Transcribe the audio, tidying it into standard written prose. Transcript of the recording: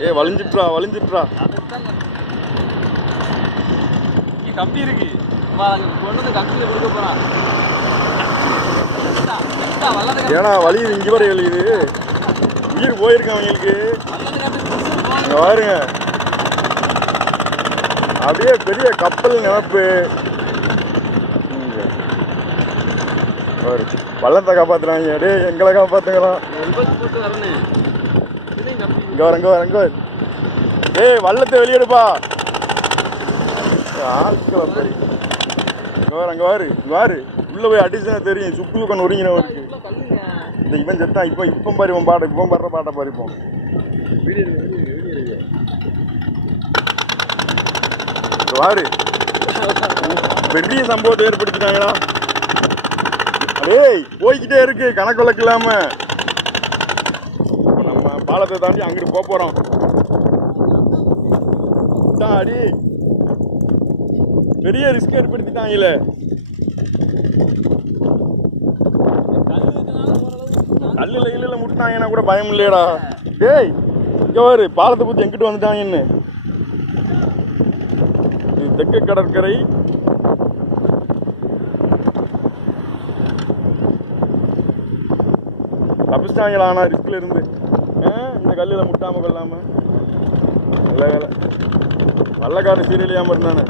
ஏ வலிஞ்சிட்றா வலிஞ்சிட்றா கம்பி இருக்கு கொண்டு கம்பியில கொடுக்க போறான். ஏன்னா வலியுது இங்க வரை வலியுது உயிர் போயிருக்கு அவங்களுக்கு பாருங்க அப்படியே பெரிய கப்பல் நினப்பு வள்ளத்தை காப்பாத்துறாங்க டே எங்களை காப்பாத்துங்களாம் இங்க வர இங்க வர இங்க டேய் வள்ளத்தை வெளியெடுப்பா ஆட்களை போய் இங்க வர இங்க வாரு இங்க வாரு உள்ள போய் அடிச்சுனா தெரியும் சுப்பு கொண்டு ஒருங்கினவருக்கு இந்த இவன் செத்தான் இப்போ பாரு இவன் பாட்டை இவன் பாடுற பாட்டை பாரிப்போம் வாரு பெரிய சம்பவத்தை ஏற்படுத்திட்டாங்களா டேய் போய்கிட்டே இருக்கு கணக்கு வழக்கு இல்லாம நம்ம பாலத்தை தாண்டி அங்கிட்டு போறோம் அடி பெரிய ரிஸ்க் ஏற்படுத்திட்டாங்களே கல்லுல இல்ல முட்டினாங்கன்னா கூட பயம் இல்லையடா டேய் இங்க வாரு பாலத்தை பத்தி எங்கிட்டு வந்துட்டாங்கன்னு இது தெற்கு கடற்கரை தப்பிச்சிட்டாங்களா ஆனா ரிஸ்க்ல இருந்து இந்த கல்லுல முட்டாம கொள்ளாம நல்ல வேலை வல்லக்காரன் சீரியல் ஏன் இருந்தானே